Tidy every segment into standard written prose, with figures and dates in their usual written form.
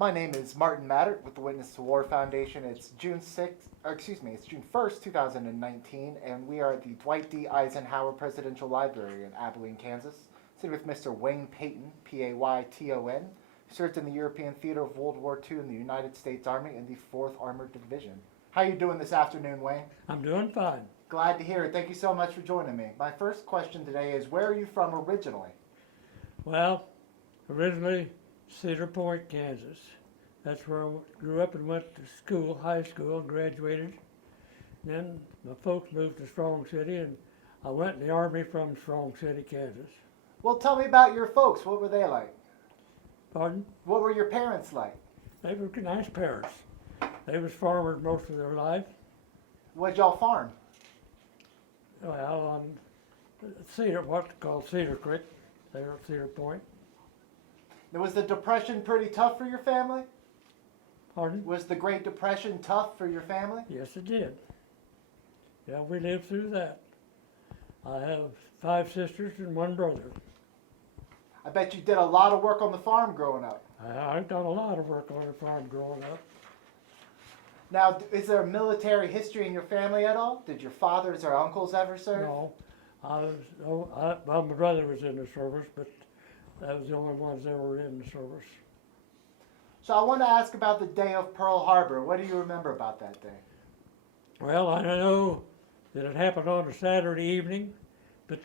My name is Martin Mattert with the Witness to War Foundation. It's June 1st, 2019, and we are at the Dwight D. Eisenhower Presidential Library in Abilene, Kansas. Sitting with Mr. Wayne Payton, Payton, who served in the European Theater of World War II in the United States Army in the 4th Armored Division. How are you doing this afternoon, Wayne? I'm doing fine. Glad to hear it. Thank you so much for joining me. My first question today is, where are you from originally? Well, originally Cedar Point, Kansas. That's where I grew up and went to school, high school, and graduated. Then my folks moved to Strong City, and I went in the Army from Strong City, Kansas. Well, tell me about your folks. What were they like? Pardon? What were your parents like? They were nice parents. They was farmers most of their life. What'd y'all farm? Well, on Cedar, what's called Cedar Creek, there at Cedar Point. Now, was the Depression pretty tough for your family? Pardon? Was the Great Depression tough for your family? Yes, it did. Yeah, we lived through that. I have 5 sisters and 1 brother. I bet you did a lot of work on the farm growing up. I've done a lot of work on the farm growing up. Now, is there a military history in your family at all? Did your fathers or uncles ever serve? No, well, my brother was in the service, but that was the only ones that were in the service. So I want to ask about the day of Pearl Harbor. What do you remember about that day? Well, I know that it happened on a Saturday evening, but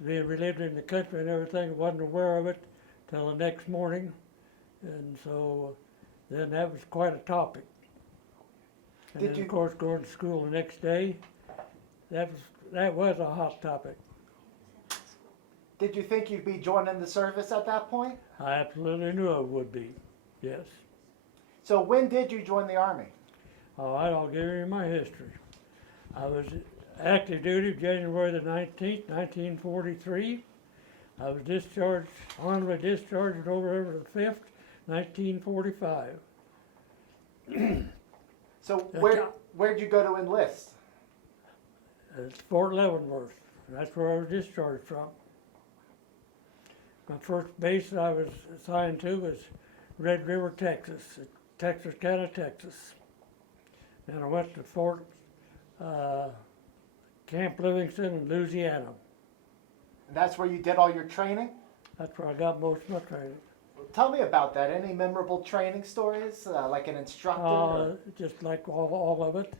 we lived in the country and everything, wasn't aware of it till the next morning, and so then that was quite a topic. And then, of course, going to school the next day, that was a hot topic. Did you think you'd be joining the service at that point? I absolutely knew I would be, yes. So when did you join the Army? All right, I'll give you my history. I was active duty January the 19th, 1943. I was discharged, honorably discharged November the 5th, 1945. So where'd you go to enlist? It's Fort Leavenworth. That's where I was discharged from. My first base I was assigned to was Red River, Texas, Texarkana, Texas. Then I went to Fort Camp Livingston in Louisiana. And that's where you did all your training? That's where I got most of my training. Well, tell me about that. Any memorable training stories, like an instructor? Just like all of it.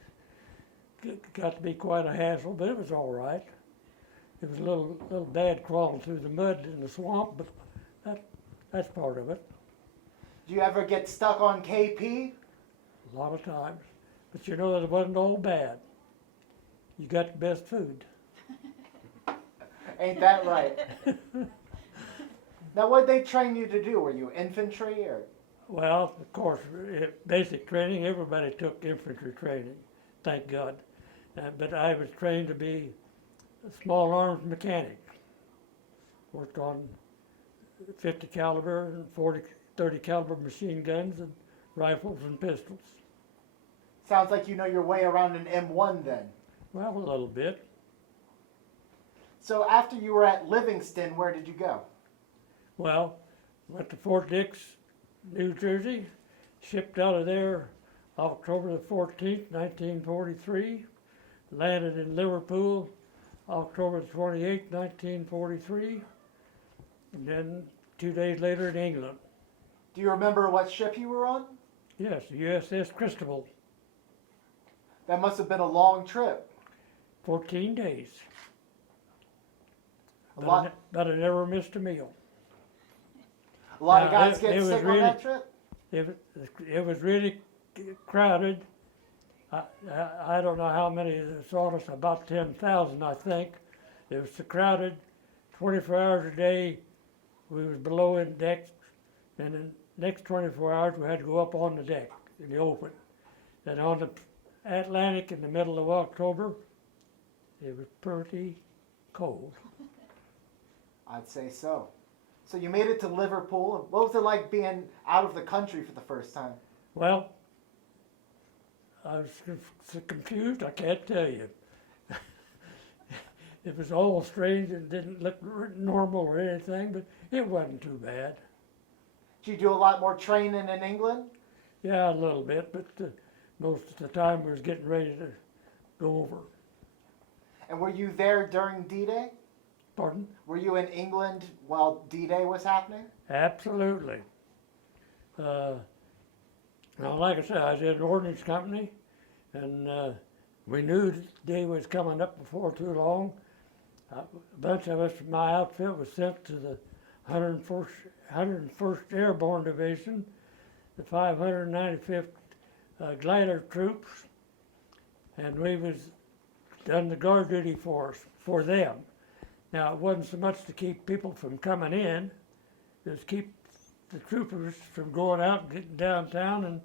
Got to be quite a hassle, but it was all right. It was a little bad crawling through the mud in the swamp, but that's part of it. Do you ever get stuck on KP? A lot of times. But you know, it wasn't all bad. You got the best food. Ain't that right? Now, what did they train you to do? Were you infantry or? Well, of course, basic training, everybody took infantry training, thank God. But I was trained to be a small arms mechanic. Worked on 50 caliber and 30 caliber machine guns and rifles and pistols. Sounds like you know your way around an M1 then. Well, a little bit. So after you were at Livingston, where did you go? Well, went to Fort Dix, New Jersey, shipped out of there October the 14th, 1943, landed in Liverpool October the 28th, 1943, and then 2 days later in England. Do you remember what ship you were on? Yes, the USS Cristobal. That must have been a long trip. 14 days. But I never missed a meal. A lot of guys get sick on that trip? It was really crowded. I don't know how many saw us, about 10,000 I think. It was so crowded, 24 hours a day, we was below in deck, and the next 24 hours we had to go up on the deck in the open. Then on the Atlantic in the middle of October, it was pretty cold. I'd say so. So you made it to Liverpool. What was it like being out of the country for the first time? Well, I was so confused, I can't tell you. It was all strange and didn't look normal or anything, but it wasn't too bad. Did you do a lot more training in England? Yeah, a little bit, but most of the time we was getting ready to go over. And were you there during D-Day? Pardon? Were you in England while D-Day was happening? Absolutely. Now, like I said, I was in an ordnance company, and we knew the day was coming up before too long. A bunch of us from my outfit was sent to the 101st Airborne Division, the 595th Glider Troops, and we was done the guard duty for them. Now, it wasn't so much to keep people from coming in, it was keep the troopers from going out and getting downtown and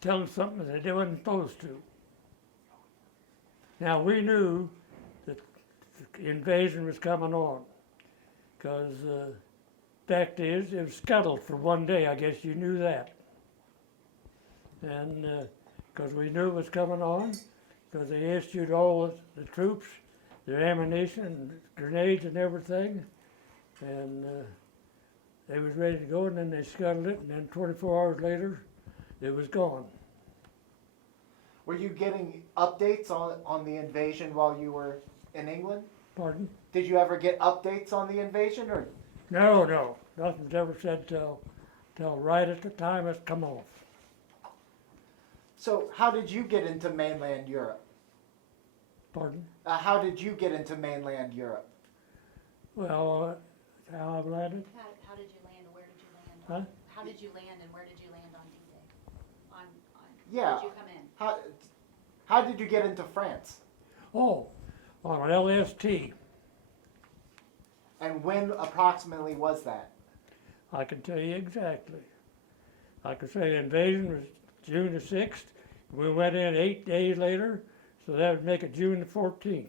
telling something that they wasn't supposed to. Now, we knew that the invasion was coming on, because fact is, it was scuttled for one day. I guess you knew that. And because we knew it was coming on, because they issued all the troops their ammunition and grenades and everything, and they was ready to go, and then they scuttled it, and then 24 hours later, it was gone. Were you getting updates on the invasion while you were in England? Pardon? Did you ever get updates on the invasion, or? No, nothing's ever said till right at the time it's come off. So how did you get into mainland Europe? Pardon? How did you get into mainland Europe? Well, how I landed? How did you land and where did you land? Huh? How did you land and where did you land on D-Day? Yeah. Where did you come in? How did you get into France? Oh, on an LST. And when approximately was that? I can tell you exactly. I can say the invasion was June the 6th. We went in 8 days later, so that would make it June the 14th.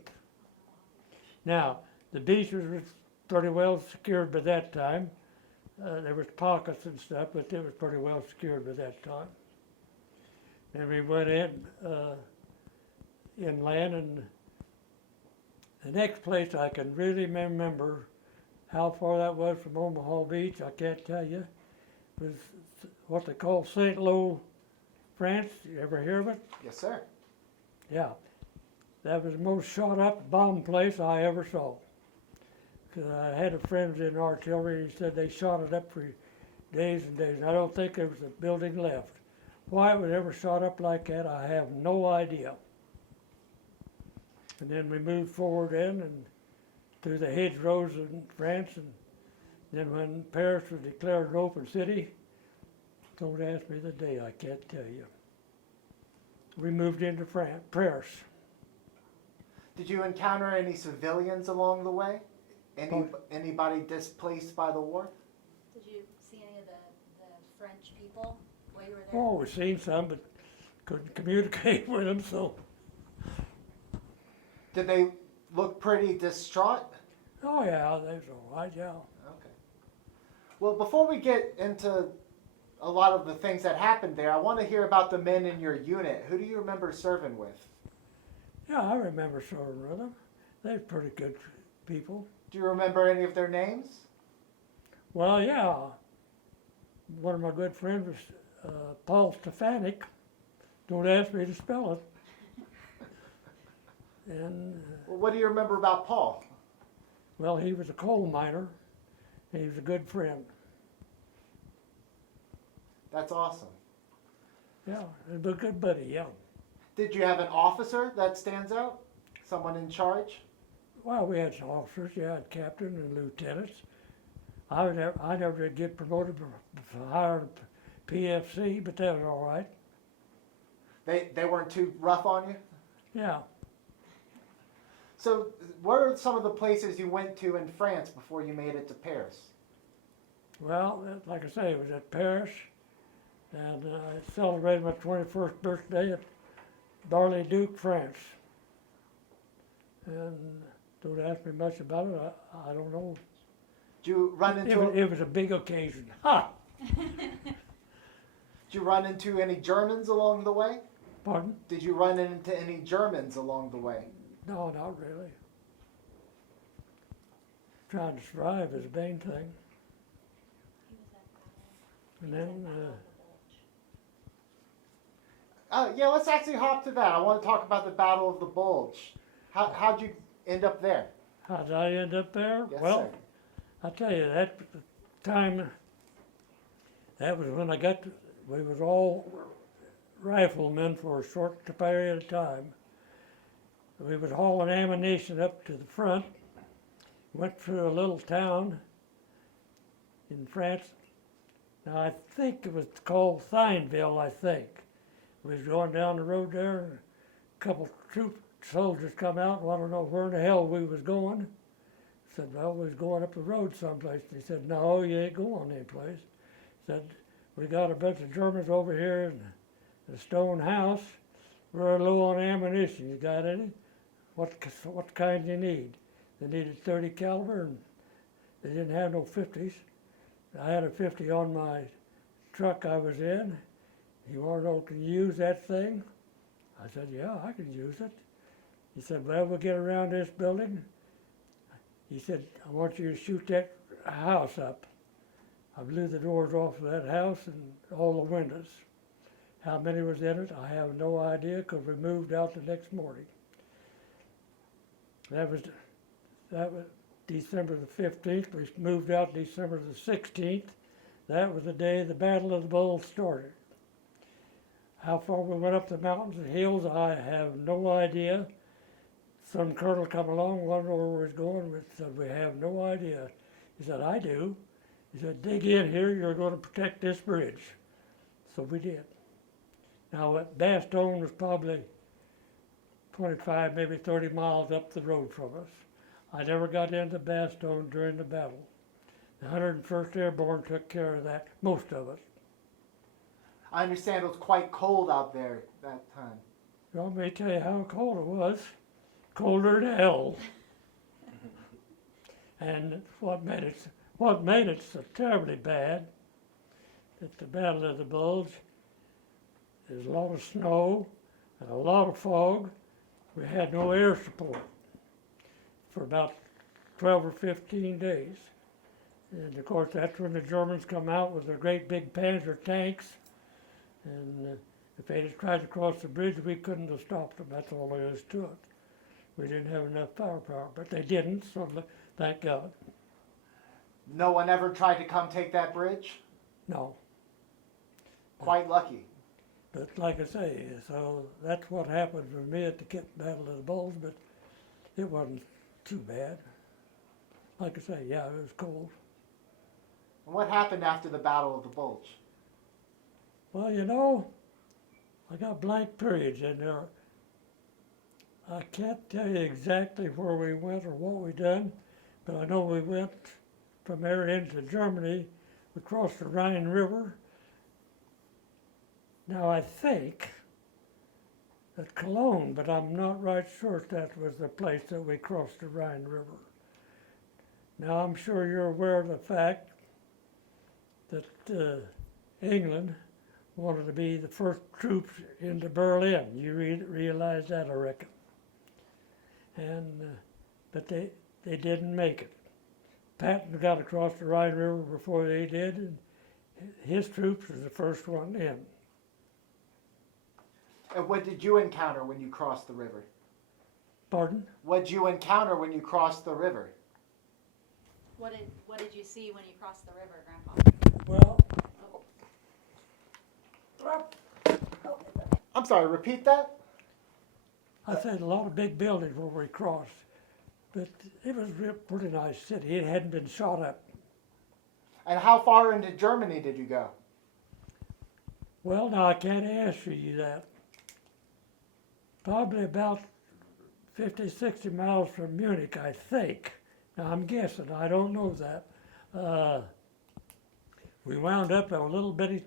Now, the beaches was pretty well secured by that time. There was pockets and stuff, but it was pretty well secured by that time. And we went in inland, and the next place I can really remember how far that was from Omaha Beach, I can't tell you, was what they call St. Lo, France. You ever hear of it? Yes, sir. Yeah. That was the most shot up bomb place I ever saw. 'Cause I had a friend in artillery, and he said they shot it up for days and days, and I don't think there was a building left. Why it was ever shot up like that, I have no idea. And then we moved forward in and through the hedgerows in France, and then when Paris was declared an open city, don't ask me the day, I can't tell you. We moved into Paris. Did you encounter any civilians along the way? Anybody displaced by the war? Did you see any of the French people while you were there? Oh, we've seen some, but couldn't communicate with them, so. Did they look pretty distraught? Oh yeah, that's all right, yeah. Okay. Well, before we get into a lot of the things that happened there, I want to hear about the men in your unit. Who do you remember serving with? Yeah, I remember serving with them. They're pretty good people. Do you remember any of their names? Well, yeah. One of my good friends was Paul Stefanik. Don't ask me to spell it. And, Well, what do you remember about Paul? well, he was a coal miner. And he was a good friend. That's awesome. Yeah, he was a good buddy, yeah. Did you have an officer that stands out? Someone in charge? Well, we had some officers, yeah, captain and lieutenants. I never did get promoted for higher PFC, but that was all right. They weren't too rough on you? Yeah. So, what are some of the places you went to in France before you made it to Paris? Well, like I say, it was at Paris, and I celebrated my 21st birthday at Bar-le-Duc, France. And don't ask me much about it, I don't know. Did you run into It was a big occasion. Ha! Did you run into any Germans along the way? Pardon? Did you run into any Germans along the way? No, not really. Trying to survive is the main thing. And then, Yeah, let's actually hop to that. I want to talk about the Battle of the Bulge. How'd you end up there? how did I end up there? Yes, Well, sir. I tell you, that was the time, that was when we was all riflemen for a short period of time. We was hauling ammunition up to the front, went through a little town in France. Now, I think it was called Thineville, I think. We was going down the road there, and a couple soldiers come out and wanted to know where in the hell we was going. Said, well, we was going up the road someplace. They said, no, you ain't going anyplace. Said, we got a bunch of Germans over here in a stone house. We're low on ammunition. You got any? What kind you need? They needed 30 caliber, and they didn't have no 50s. I had a 50 on my truck I was in. He wanted to know, can you use that thing? I said, yeah, I can use it. He said, well, we'll get around this building. He said, I want you to shoot that house up. I blew the doors off of that house and all the windows. How many was in it? I have no idea, because we moved out the next morning. That was December the 15th. We moved out December the 16th. That was the day the Battle of the Bulge started. How far we went up the mountains and hills, I have no idea. Some colonel come along, wondered where we was going. We said, we have no idea. He said, I do. He said, dig in here, you're going to protect this bridge. So we did. Now, Bastogne was probably 25, maybe 30 miles up the road from us. I never got into Bastogne during the battle. The 101st Airborne took care of that, most of us. I understand it was quite cold out there that time. Well, let me tell you how cold it was. Colder than hell. And what made it so terribly bad at the Battle of the Bulge, there's a lot of snow and a lot of fog. We had no air support for about 12 or 15 days. And of course, that's when the Germans come out with their great big Panzer tanks. And if they had tried to cross the bridge, we couldn't have stopped them. That's all there is to it. We didn't have enough firepower, but they didn't, so thank God. No one ever tried to come take that bridge? No. Quite lucky. But like I say, so that's what happened for me at the Battle of the Bulge, but it wasn't too bad. Like I say, yeah, it was cold. And what happened after the Battle of the Bulge? Well, you know, I got blank periods in there. I can't tell you exactly where we went or what we done, but I know we went from there into Germany. We crossed the Rhine River. Now I think at Cologne, but I'm not right sure if that was the place that we crossed the Rhine River. Now I'm sure you're aware of the fact that England wanted to be the first troops into Berlin. You realize that, I reckon. And but they didn't make it. Payton got across the Rhine River before they did, and his troops was the first one in. And what did you encounter when you crossed the river? Pardon? What did you encounter when you crossed the river? What did you see when you crossed the river, Grandpa? Well, I'm sorry, repeat that? I said a lot of big buildings where we crossed, but it was a pretty nice city. It hadn't been shot up. And how far into Germany did you go? Well, now I can't answer you that. Probably about 50, 60 miles from Munich, I think. Now I'm guessing, I don't know that. We wound up in a little bitty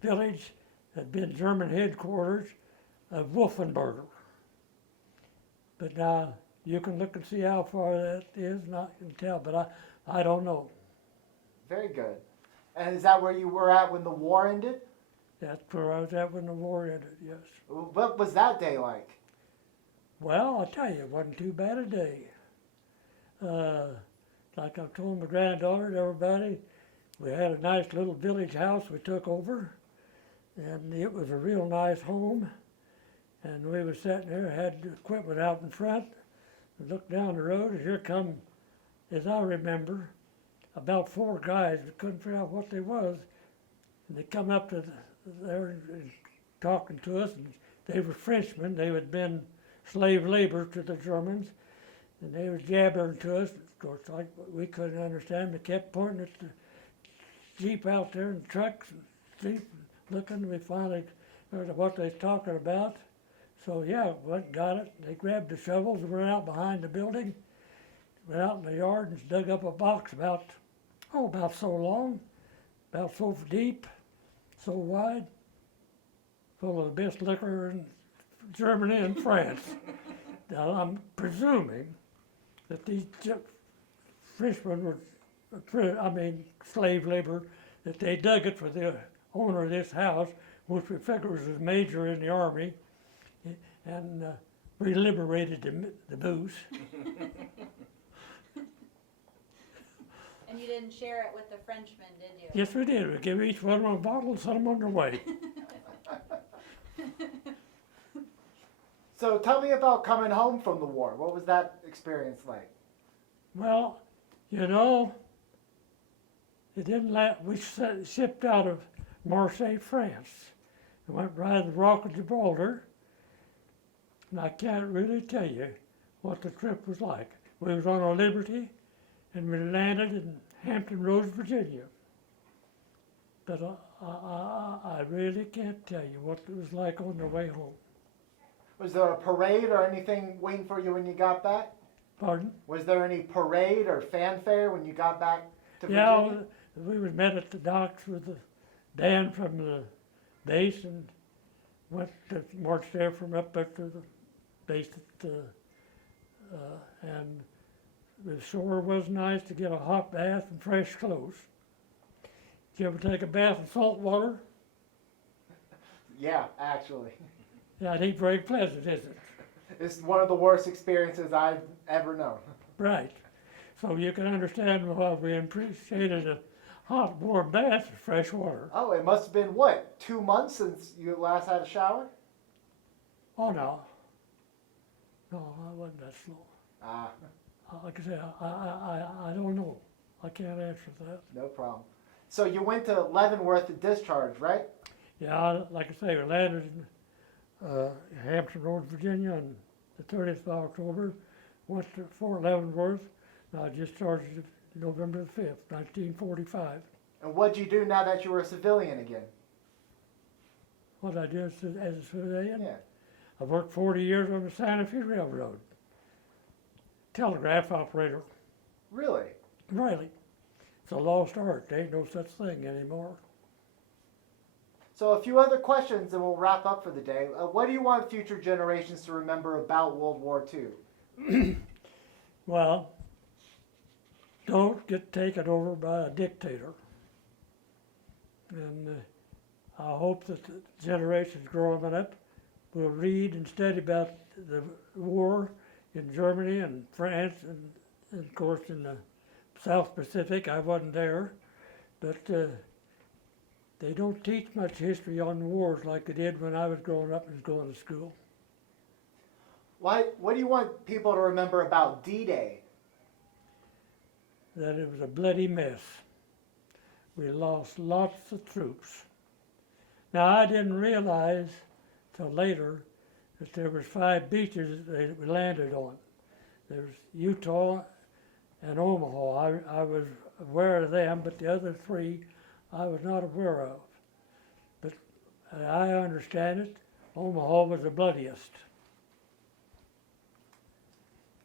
village that had been German headquarters of Wolfenberger. But now you can look and see how far that is, and I can tell, but I don't know. Very good. And is that where you were at when the war ended? That's where I was at when the war ended, yes. What was that day like? Well, I'll tell you, it wasn't too bad a day. Like I told my granddaughter and everybody, We had a nice little village house we took over, and it was a real nice home. And we was sitting there, had the equipment out in front, and looked down the road, and here come, as I remember, about 4 guys. We couldn't figure out what they was. And they come up to there and talking to us, and they were Frenchmen. They had been slave labor to the Germans, and they was jabbering to us. Of course, like we couldn't understand. They kept pointing at the Jeep out there and trucks and Jeep, looking. We finally heard what they was talking about. So yeah, went and got it. They grabbed the shovels and went out behind the building, went out in the yard and dug up a box about so long, about so deep, so wide, full of the best liquor in Germany and France. Now I'm presuming that these Frenchmen were, slave labor, that they dug it for the owner of this house, which we figure was a major in the army, and we liberated the booze. And you didn't share it with the Frenchmen, did you? Yes, we did. We gave each one of them a bottle and sent them on their way. So tell me about coming home from the war. What was that experience like? Well, you know, it didn't we shipped out of Marseille, France, and went right to the Rock of Gibraltar, and I can't really tell you what the trip was like. We was on a Liberty, and we landed in Hampton Roads, Virginia. But I really can't tell you what it was like on the way home. Was there a parade or anything waiting for you when you got back? Pardon? Was there any parade or fanfare when you got back to Yeah, Virginia? we was met at the docks with the band from the base and went to march there from up to the base and the shore was nice to get a hot bath and fresh clothes. Did you ever take a bath in salt water? Yeah, actually. Yeah, it ain't very pleasant, is it? It's one of the worst experiences I've ever known. Right. So you can understand why we appreciated a hot, warm bath with fresh water. Oh, it must have been, what, 2 months since you last had a shower? Oh, no. No, I wasn't that slow. Ah, Like I say, I don't know. I can't answer that. no problem. So you went to Leavenworth to discharge, right? Yeah, like I say, we landed in Hampton Roads, Virginia on the 30th of October, went to Fort Leavenworth, and I discharged November the 5th, 1945. And what'd you do now that you were a civilian again? What I did as a civilian, Yeah. I worked 40 years on the Santa Fe Railroad. Telegraph operator, Really? Riley. It's a lost art. There ain't no such thing anymore. So a few other questions and we'll wrap up for the day. What do you want future generations to remember about World War II? Well, don't get taken over by a dictator. And I hope that the generations growing up will read and study about the war in Germany and France and of course in the South Pacific. I wasn't there, but they don't teach much history on the wars like they did when I was growing up and was going to school. What do you want people to remember about D-Day? That it was a bloody mess. We lost lots of troops. Now I didn't realize till later that there was 5 beaches that we landed on. There was Utah and Omaha. I was aware of them, but the other 3 I was not aware of. But I understand it, Omaha was the bloodiest.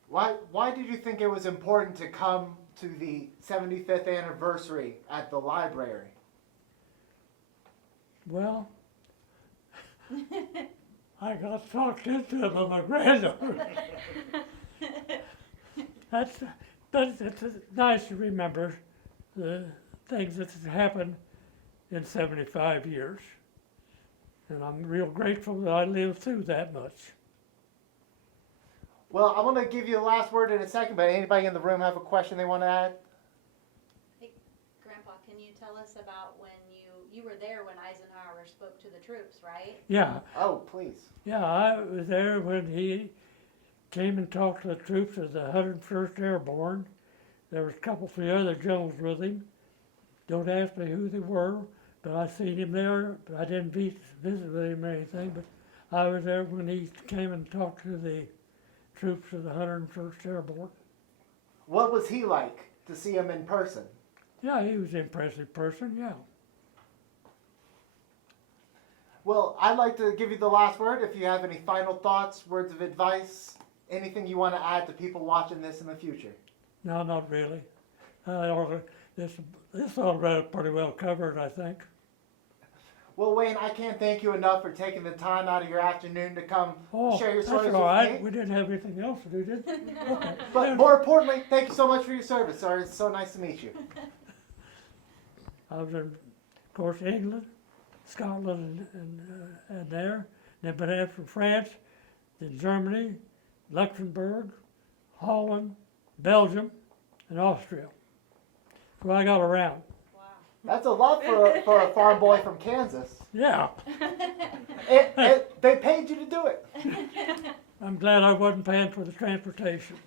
Why did you think it was important to come to the 75th anniversary at the library? Well, I got talked into it by my granddaughter. But it's nice to remember the things that happened in 75 years. And I'm real grateful that I lived through that much. Well, I'm going to give you the last word in a second, but anybody in the room have a question they want to add? Hey, Grandpa, can can you tell us about when you were there when Eisenhower spoke to the troops, right? Yeah, Oh, please. yeah, I was there when he came and talked to the troops of the 101st Airborne. There was a couple, three other generals with him. Don't ask me who they were, but I seen him there, but I didn't visit with him or anything, but I was there when he came and talked to the troops of the 101st Airborne. What was he like to see him in person? Yeah, he was an impressive person, yeah. Well, I'd like to give you the last word. If you have any final thoughts, words of advice, anything you want to add to people watching this in the future. No, not really. This already pretty well covered, I think. Well, Wayne, I can't thank you enough for taking the time out of your afternoon to come Oh, share your that's stories all with right. me. We didn't have anything else to do, did we? Okay. But more importantly, thank you so much for your service, sir. It's so nice to meet you. I was in, of course, England, Scotland, and there. Then been out from France, then Germany, Luxembourg, Holland, Belgium, and Austria. So I got around. Wow. That's a lot for a farm boy from Kansas. Yeah, They paid you to do it. I'm glad I wasn't paying for the transportation.